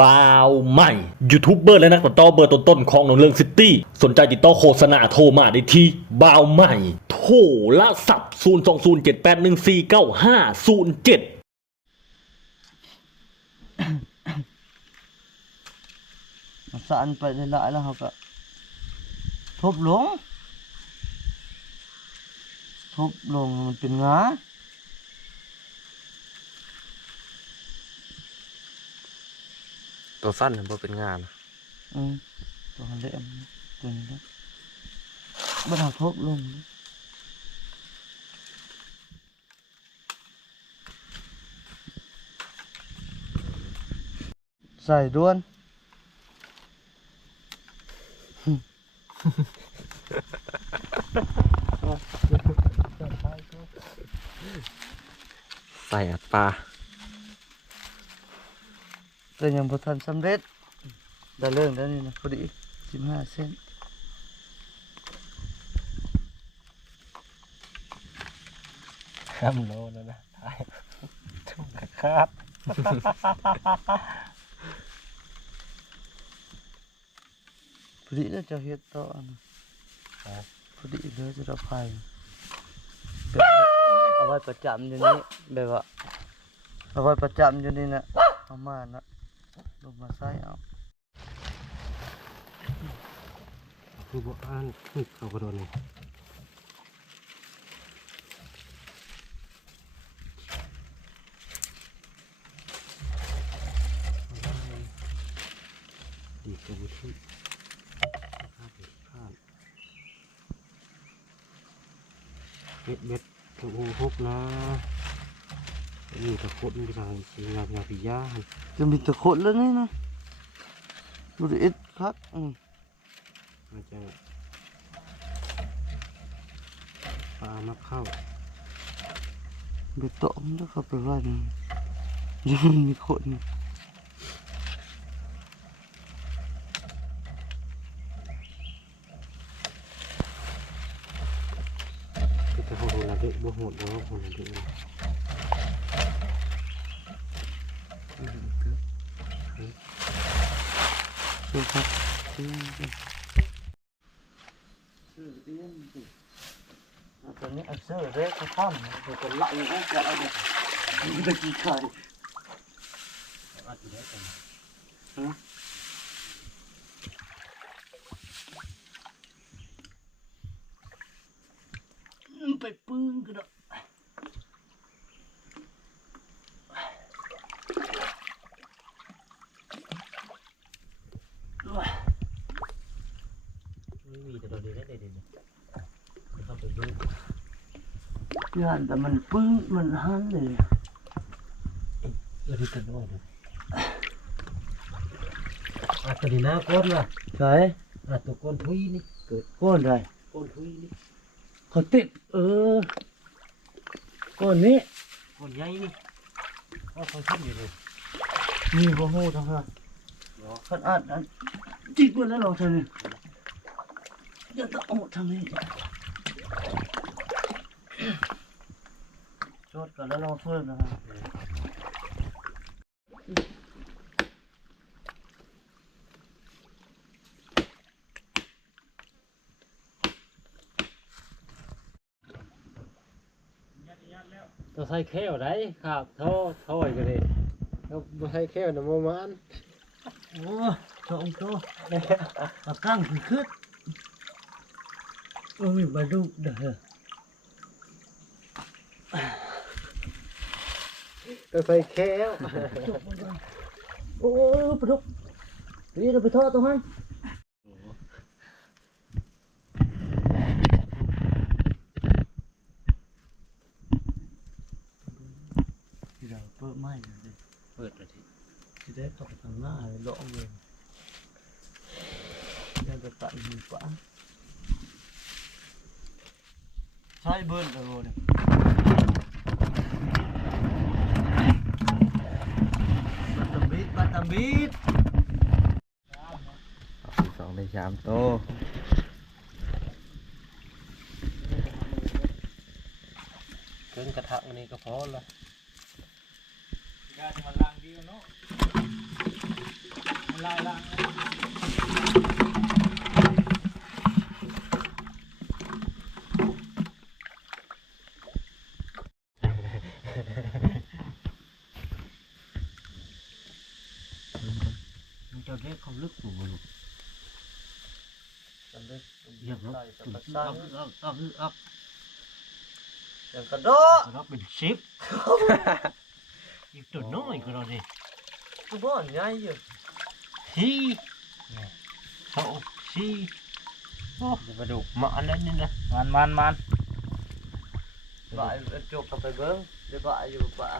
บ่าวใหม่ยูทูบเบอร์และนักตัดต่อเบอร์ต้นๆของหนองเรื่องซิตี้สนใจติดต่อโฆษณาโทรมาได้ที่บ่าวใหม่โทรละสับ02078149507สานไปหลายๆแล้วเขาก็ทุบลงมันเป็นงาตัวสั้นมันเป็นงานตัวเล็กตัวนี้นะไม่ต้องทุบลงใส่ด้วนใส่อัดปลาแต่ยังบ่ทันสำเร็จได้เรื่องแล้วนี่นะพอดี15 เซน5 โลแล้วนะถ่ายทุ่มคาดพอดีแล้วจะเฮ็ดต่อนะพอดีเลยจะระบายเอาไว้ประจำอยู่นี่แบบว่าเอาไว้ประจำอยู่นี่นะเอามานะลงมาใส่เอา คือบ่อ่านเขาก็โดนนี่ดีกว่าที่เบ็ดตัวหกนะนี่ตะโคตรนี่ทางสีงามปิยา จะมีตะโขนแล้วนี่นะดูดิอิดครับมันจะปลามาเข้า ไปโตะมันแล้วเข้าไปว่านี่ยังมีโขนนี่ จะโหดระเดะบ่โหดแล้วโหดระเดะดูครับตอนนี้อันเซอร์เรสเขาข้ามเขาจะไล่ให้แกเอาเนี่ยมันจะกี่ไข่ไปปืนกันเนาะมีแต่ตัวเดียวได้เด่นเข้าไปดู ยันแต่มันปึ้งมันหันเลยดูกันด้วยดูตัวนี้นะก้นว่ะ ใช่ตัวก้นทุยนี่เกิด ก้อนใด ก้นทุยนี่ เขาติดก้อนนี้ ก้นใหญ่นี่ก็เขาขึ้นอยู่เลย มีบ่ฮู้ทั้งนั้นขันอัดจิกไว้แล้วเราเท่านี้อย่าตะโอทางนี้จดกันแล้วเราเพิ่มนะครับตัวใส่แค่ไรครับท่อกันเลยเราใส่แค่น้ำมันโอ้สองตัวตะกั้งขึ้นมีปลาดุกเด้อ ตัวใส่แค่ โอ้ปลาดุกนี่เราไปทอดตรงนั้นที่เราเปิดไม้เลย เปิดเลยที ที่ได้ตกทางหน้าเลยโล่งเลยยังจะตัดมือขวาใช่เบิร์นกันเลยปลาตำบีด2 ใน 3 โตเกินกระทะวันนี้ก็พอละ การมันล้างดีเนาะ ไล่ละมันจะได้ความลึกอยู่มันเรียบร้อยอัพ อย่างกระโดด เราเป็นชิปอีกตัวน้อยก็เราดิ คือบ่อนใหญ่อยู่ ซีสองซีโอ้มาดูมาอันนั้นนี่นะ บ่ายจบกับไปเบิ้งเดี๋ยวบ่ายอยู่บ่าย